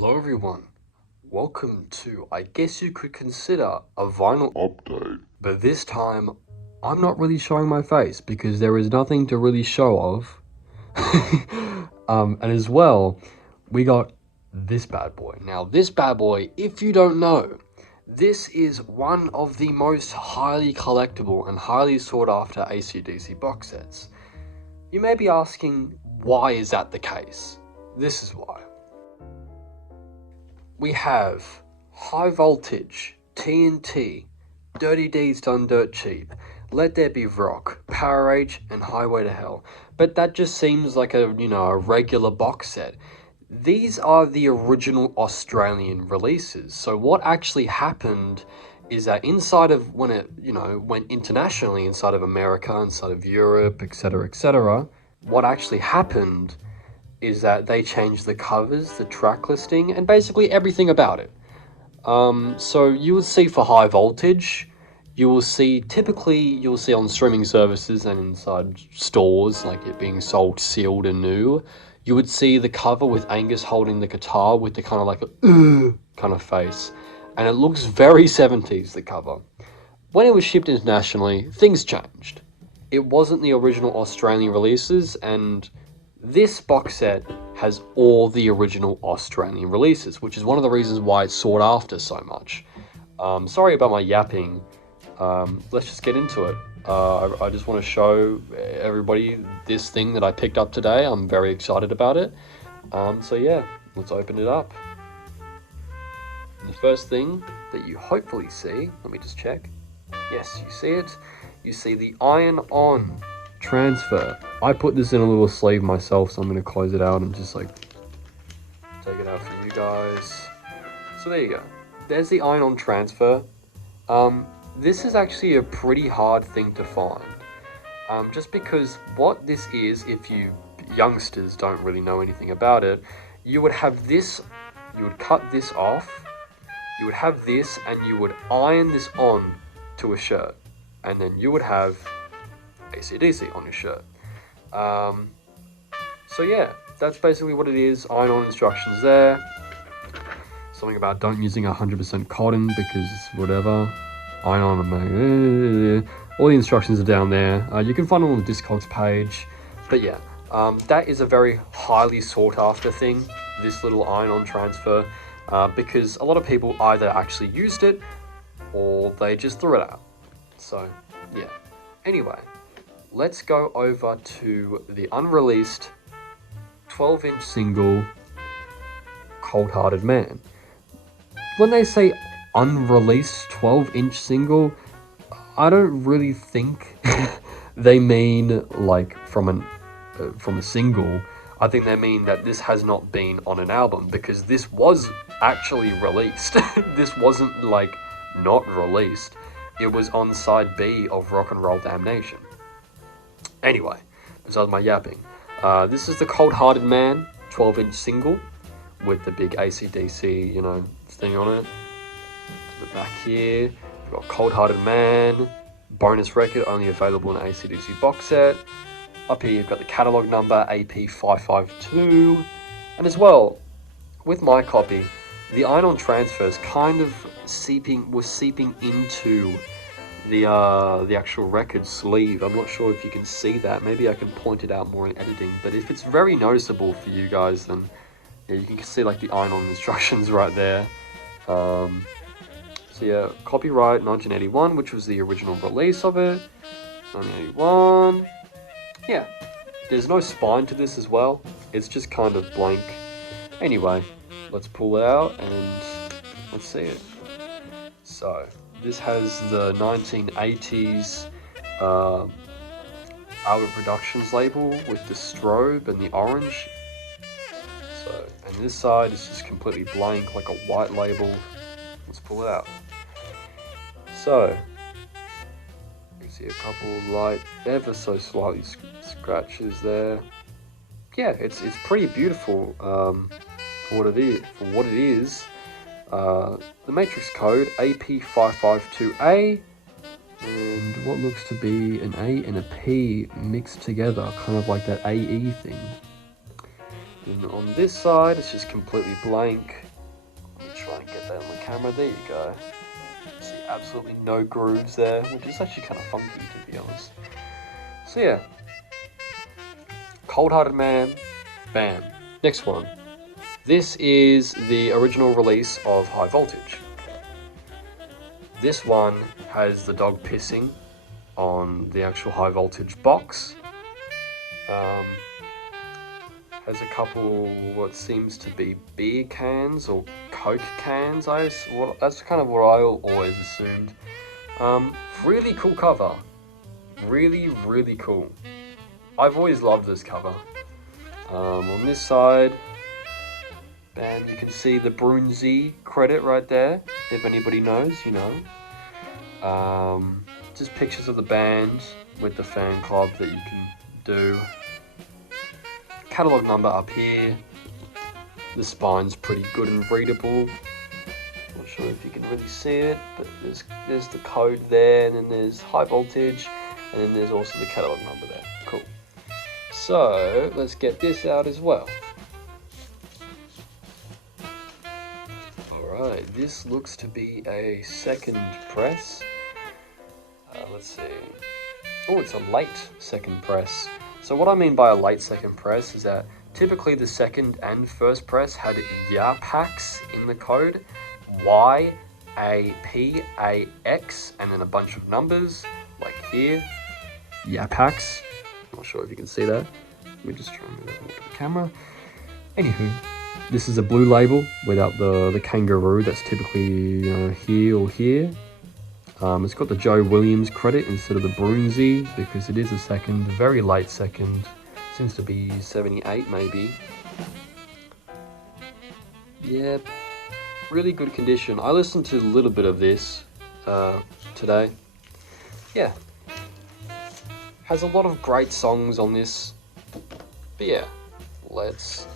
Hello everyone, welcome to, I guess you could consider, a vinyl update. But this time, I'm not really showing my face because there is nothing to really show of. And as well, we got this bad boy. Now this bad boy, if you don't know, this is one of the most highly collectible and highly sought after AC/DC box sets. You may be asking, why is that the case? This is why. We have High Voltage, TNT, Dirty Deeds Done Dirt Cheap, Let There Be Rock, Power Age, and Highway to Hell. But that just seems like a regular box set. These are the original Australian releases. So what actually happened is that inside of when it, went internationally, inside of America, inside of Europe, etc., what actually happened is that they changed the covers, the track listing, and basically everything about it. So you will see for High Voltage, you'll see on streaming services and inside stores, like it being sold sealed and new, you would see the cover with Angus holding the guitar with the kind of like a kind of face. And it looks very 70s, the cover. When it was shipped internationally, things changed. It wasn't the original Australian releases, and this box set has all the original Australian releases, which is one of the reasons why it's sought after so much. Sorry about my yapping. Let's just get into it. I just want to show everybody this thing that I picked up today. I'm very excited about it. So yeah, let's open it up. And the first thing that you hopefully see, let me just check. Yes, you see it. You see the iron-on transfer. I put this in a little sleeve myself, so I'm going to close it out and just like take it out for you guys. So there you go. There's the iron-on transfer. This is actually a pretty hard thing to find. Just because what this is, if you youngsters don't really know anything about it, you would have this, you would cut this off, you would have this, and you would iron this on to a shirt. And then you would have AC/DC on your shirt. So yeah, that's basically what it is. Iron-on instructions there. Something about don't using 100% cotton because whatever. Iron-on, all the instructions are down there. You can find them on the Discogs page. But yeah, that is a very highly sought after thing, this little iron-on transfer, because a lot of people either actually used it or they just threw it out. So yeah, anyway, let's go over to the unreleased 12-inch single Cold Hearted Man. When they say unreleased 12-inch single, I don't really think they mean like from a single. I think they mean that this has not been on an album, because this was actually released. This wasn't like not released. It was on side B of Rock and Roll Damnation. Anyway, besides my yapping, this is the Cold Hearted Man 12-inch single with the big AC/DC, thing on it. The back here, we've got Cold Hearted Man, bonus record only available in AC/DC box set. Up here you've got the catalogue number AP552, and as well, with my copy, the iron-on transfers kind of was seeping into the actual record sleeve. I'm not sure if you can see that. Maybe I can point it out more in editing, but if it's very noticeable for you guys, then yeah, you can see like the iron-on instructions right there. So yeah, copyright 1981, which was the original release of it. 1981. Yeah, there's no spine to this as well. It's just kind of blank. Anyway, let's pull it out and let's see it. So this has the 1980s Albert Productions label with the strobe and the orange. So, and this side is just completely blank, like a white label. Let's pull it out. So, you see a couple light, ever so slightly scratches there. Yeah, it's pretty beautiful for what it is. The matrix code AP552A, and what looks to be an A and a P mixed together, kind of like that AE thing. And on this side, it's just completely blank. trying to get that on the camera. There you go. See absolutely no grooves there, which is actually kind of funky to be honest. So yeah, Cold Hearted Man, bam. Next one. This is the original release of High Voltage. This one has the dog pissing on the actual High Voltage box. Has a couple what seems to be beer cans or Coke cans. That's kind of what I always assumed. Really cool cover. Really, really cool. I've always loved this cover. On this side, bam, you can see the Brunsey credit right there. If anybody knows, you know. Just pictures of the band with the fan club that you can do. Catalog number up here. The spine's pretty good and readable. Not sure if you can really see it, but there's the code there, and then there's High Voltage, and then there's also the catalog number there. Cool. So let's get this out as well. Alright, this looks to be a second press. Let's see. Oh, it's a late second press. So what I mean by a late second press is that typically the second and first press had YAPAX in the code, YAPAX, and then a bunch of numbers, like here, YAPAX. Not sure if you can see that. Let me just try and move that into the camera. Anywho, this is a blue label without the kangaroo that's typically here or here. It's got the Joe Williams credit instead of the Brunsey because it is a second, a very late second. Seems to be 78 maybe. Yep, really good condition. I listened to a little bit of this today. Yeah, has a lot of great songs on this. But yeah, let's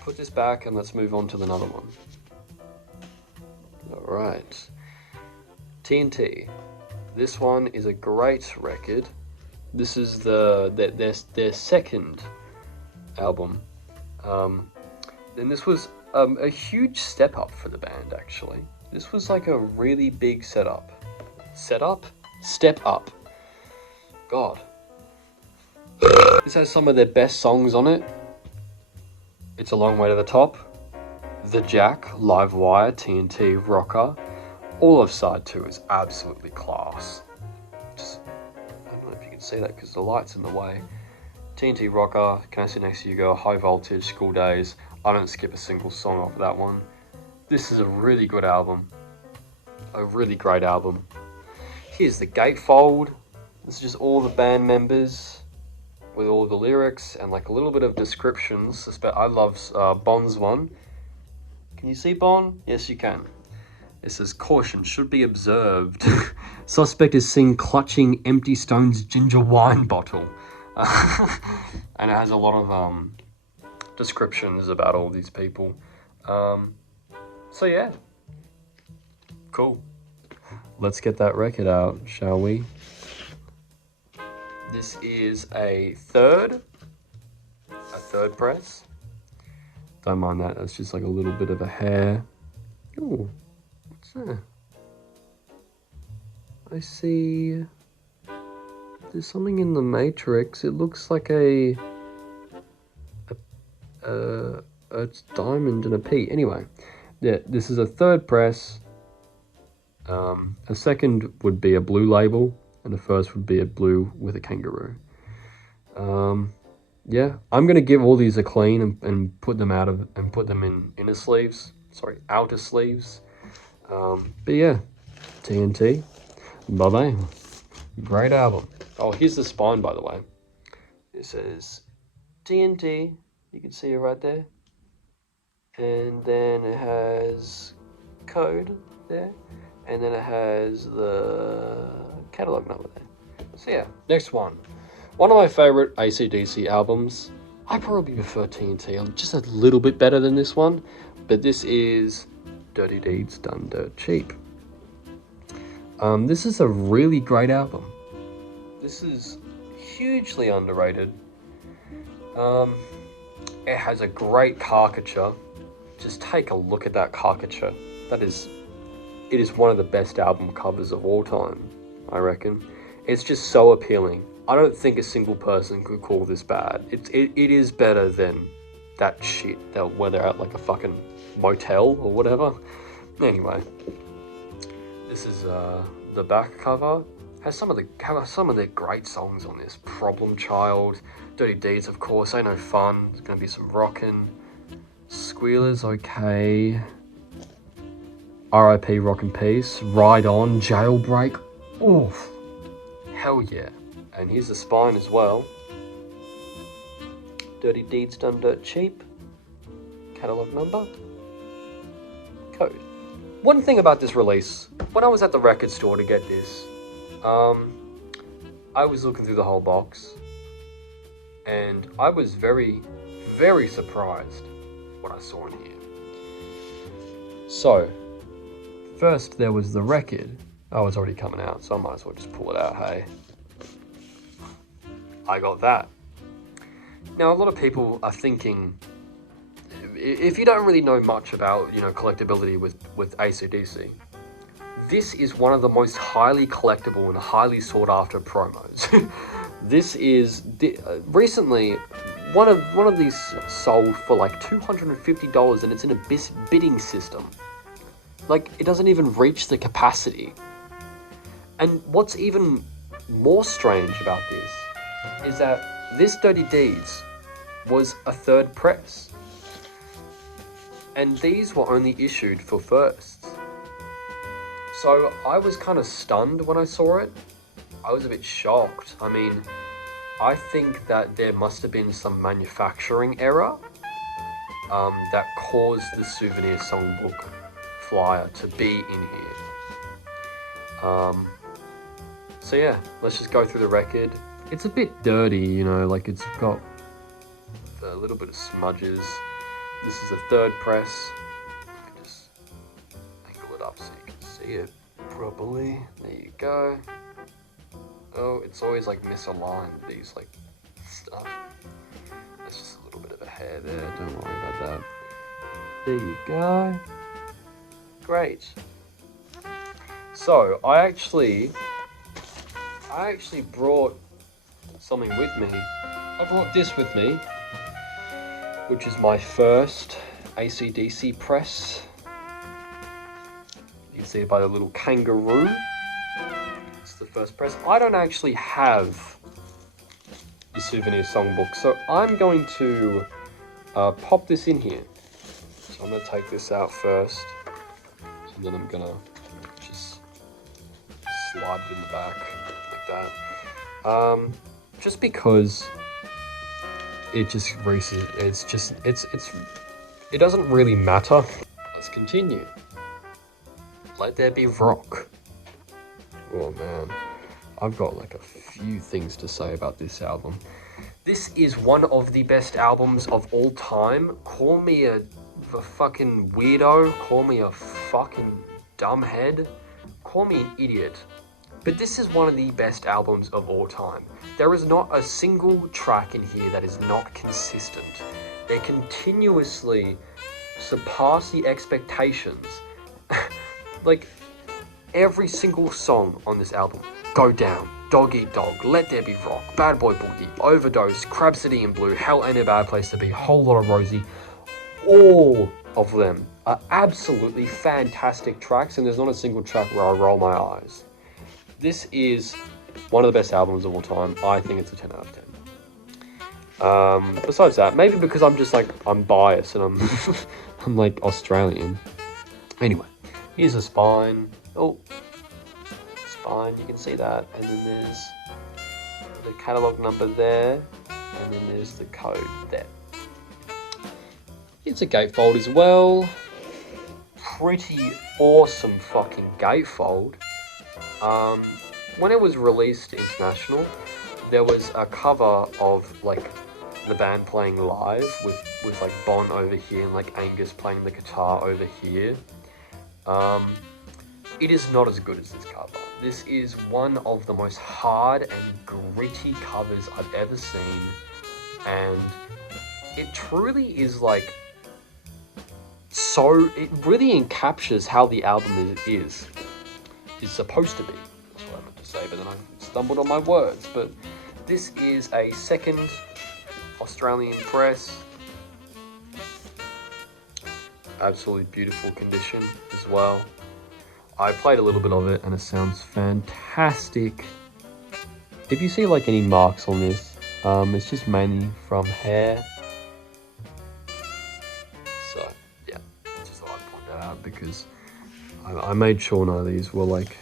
put this back and let's move on to another one. Alright. TNT. This one is a great record. This is their second album. And this was a huge step up for the band actually. This was like a really big setup. Step up. God. This has some of their best songs on it. It's a Long Way to the Top, The Jack, Live Wire, TNT, Rocker. All of side 2 is absolutely class. I don't know if you can see that because the light's in the way. TNT Rocker, Can I Sit Next to You Girl, High Voltage, School Days. I don't skip a single song off that one. This is a really good album. A really great album. Here's the gatefold. This is just all the band members with all the lyrics and like a little bit of descriptions. I love Bond's one. Can you see Bond? Yes, you can. It says, caution should be observed. Suspect is seen clutching empty Stone's ginger wine bottle. And it has a lot of descriptions about all these people. So yeah. Cool. Let's get that record out, shall we? This is a third press. Don't mind that, that's just like a little bit of a hair. Ooh. I see there's something in the matrix. It looks like a diamond and a P. Anyway, yeah, this is a third press. A second would be a blue label, and the first would be a blue with a kangaroo. Yeah, I'm gonna give all these a clean and put them in outer sleeves. But yeah, TNT, bye-bye. Great album. Oh, here's the spine, by the way. It says TNT, you can see it right there. And then it has code there. And then it has the catalog number there. So yeah, next one. One of my favorite AC/DC albums. I probably prefer TNT. Just a little bit better than this one. But this is Dirty Deeds Done Dirt Cheap. This is a really great album. This is hugely underrated. It has a great caricature. Just take a look at that caricature. It is one of the best album covers of all time, I reckon. It's just so appealing. I don't think a single person could call this bad. It is better than that shit where they're at like a fucking motel or whatever. Anyway, this is the back cover. Has some of the great songs on this. Problem Child, Dirty Deeds, of course. Ain't No Fun. There's gonna be some rockin'. Squealers, okay. R.I.P. Rock and Peace. Ride On, Jailbreak. Oof. Hell yeah. And here's the spine as well. Dirty Deeds Done Dirt Cheap. Catalogue number. Code. One thing about this release, when I was at the record store to get this, I was looking through the whole box, and I was very, very surprised what I saw in here. So, first there was the record. Oh, it's already coming out, so I might as well just pull it out, hey. I got that. Now, a lot of people are thinking, if you don't really know much about, collectability with AC/DC, this is one of the most highly collectible and highly sought after promos. This is recently one of these sold for like $250, and it's in a bidding system. Like, it doesn't even reach the capacity. And what's even more strange about this is that this Dirty Deeds was a third press, and these were only issued for firsts. So I was kind of stunned when I saw it. I was a bit shocked. I mean, I think that there must have been some manufacturing error that caused the Souvenir Songbook flyer to be in here. So yeah, let's just go through the record. It's a bit dirty, like it's got a little bit of smudges. This is a third press. I can just angle it up so you can see it properly. There you go. Oh, it's always like misaligned, these like stuff. There's just a little bit of a hair there, don't worry about that. There you go. Great. So, I actually brought something with me. I brought this with me, which is my first AC/DC press. You can see it by the little kangaroo. It's the first press. I don't actually have the Souvenir Songbook, so I'm going to pop this in here. So I'm going to take this out first, and then I'm going to just slide it in the back like that. Just because it just it doesn't really matter. Let's continue. Let There Be Rock. Oh man, I've got like a few things to say about this album. This is one of the best albums of all time. Call me a fucking weirdo, call me a fucking dumbhead, call me an idiot, but this is one of the best albums of all time. There is not a single track in here that is not consistent. They continuously surpass the expectations. Like, every single song on this album: Go Down, Dog Eat Dog, Let There Be Rock, Bad Boy Boogie, Overdose, Crab City in Blue, Hell Ain't a Bad Place to Be, Whole Lot of Rosie. All of them are absolutely fantastic tracks, and there's not a single track where I roll my eyes. This is one of the best albums of all time. I think it's a 10 out of 10. Besides that, maybe because I'm biased and I'm like Australian. Anyway, here's a spine. Oh, spine, you can see that. And then there's the catalogue number there, and then there's the code there. It's a gatefold as well. Pretty awesome fucking gatefold. When it was released international, there was a cover of like the band playing live with like Bon over here and like Angus playing the guitar over here. It is not as good as this cover. This is one of the most hard and gritty covers I've ever seen, and it truly is like it really encaptures how the album is supposed to be. That's what I meant to say, but then I stumbled on my words. But this is a second Australian press. Absolutely beautiful condition as well. I played a little bit of it and it sounds fantastic. If you see like any marks on this, it's just mainly from hair. So yeah, just thought I'd point that out because I made sure none of these were like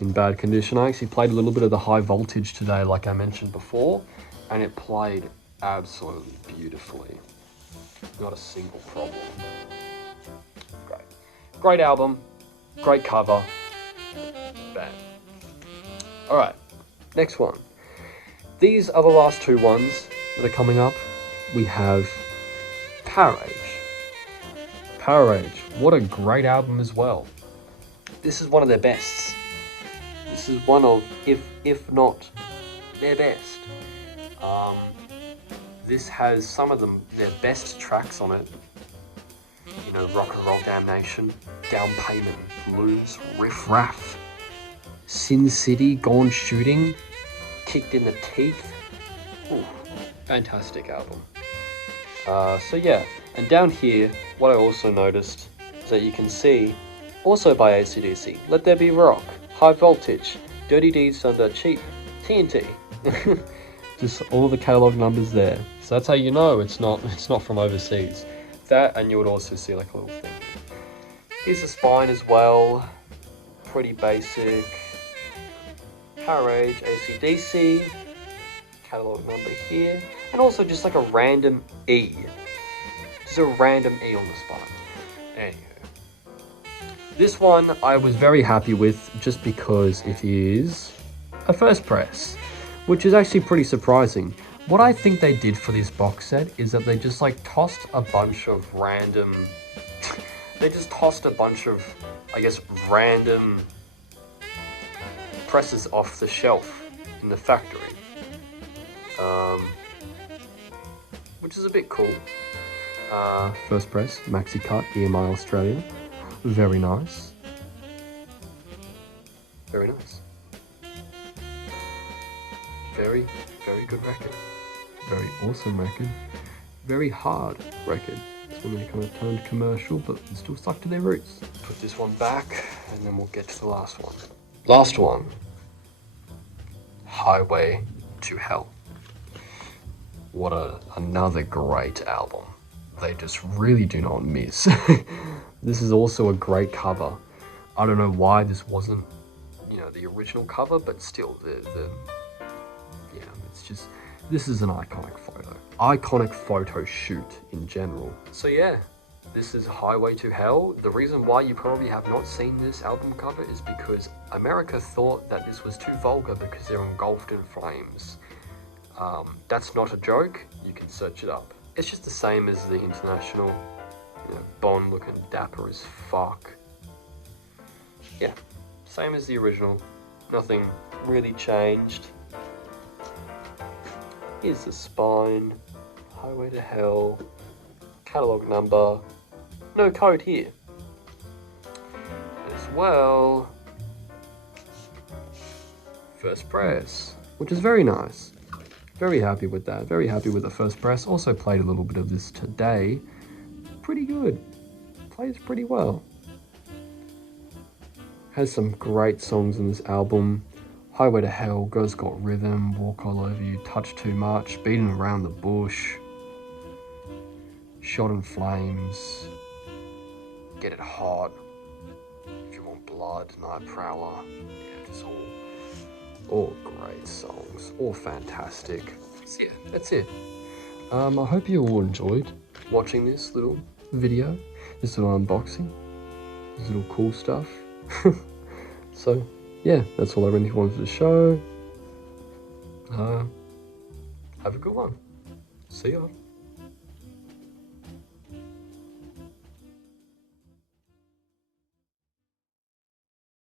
in bad condition. I actually played a little bit of the high voltage today, like I mentioned before, and it played absolutely beautifully. Not a single problem. Great album, great cover. Bam. Alright, next one. These are the last two ones that are coming up. We have Power Age. Power Age, what a great album as well. This is one of their bests. This is one of, if not their best. This has some of their best tracks on it. You know, Rock and Roll Damnation, Down Payment, Blues, Riff Raff, Sin City, Gone Shooting, Kicked in the Teeth. Ooh, fantastic album. So yeah, and down here, what I also noticed is that you can see, also by AC/DC, Let There Be Rock, High Voltage, Dirty Deeds Done Dirt Cheap, TNT. Just all the catalogue numbers there. So that's how you know it's not from overseas. That, and you would also see like a little thing. Here's the spine as well. Pretty basic. Power Age, AC/DC. Catalogue number here. And also just like a random E. Just a random E on the spine. Anywho. This one I was very happy with just because it is a first press, which is actually pretty surprising. What I think they did for this box set is that they just like tossed a bunch of random, I guess, random presses off the shelf in the factory. Which is a bit cool. First press, Maxi Cut, EMI Australia. Very nice. Very nice. Very, very good record. Very awesome record. Very hard record. This one they kind of turned commercial, but still stuck to their roots. Put this one back, and then we'll get to the last one. Last one. Highway to Hell. What another great album. They just really do not miss. This is also a great cover. I don't know why this wasn't, you know, the original cover, but still, it's just, this is an iconic photo. Iconic photo shoot in general. So yeah, this is Highway to Hell. The reason why you probably have not seen this album cover is because America thought that this was too vulgar because they're engulfed in flames. That's not a joke, you can search it up. It's just the same as the international, you know, Bond looking dapper as fuck. Yeah, same as the original. Nothing really changed. Here's the spine, Highway to Hell, catalogue number, no code here. As well, first press, which is very nice. Very happy with that, very happy with the first press. Also played a little bit of this today. Pretty good, plays pretty well. Has some great songs in this album. Highway to Hell, Girls Got Rhythm, Walk All Over You, Touch Too Much, Beating Around the Bush, Shot in Flames, Get It Hot, If You Want Blood, Night Prowler. Yeah, just all great songs, all fantastic. So yeah, that's it. I hope you all enjoyed watching this little video, this little unboxing, this little cool stuff. So yeah, that's all I really wanted to show. Have a good one. See ya.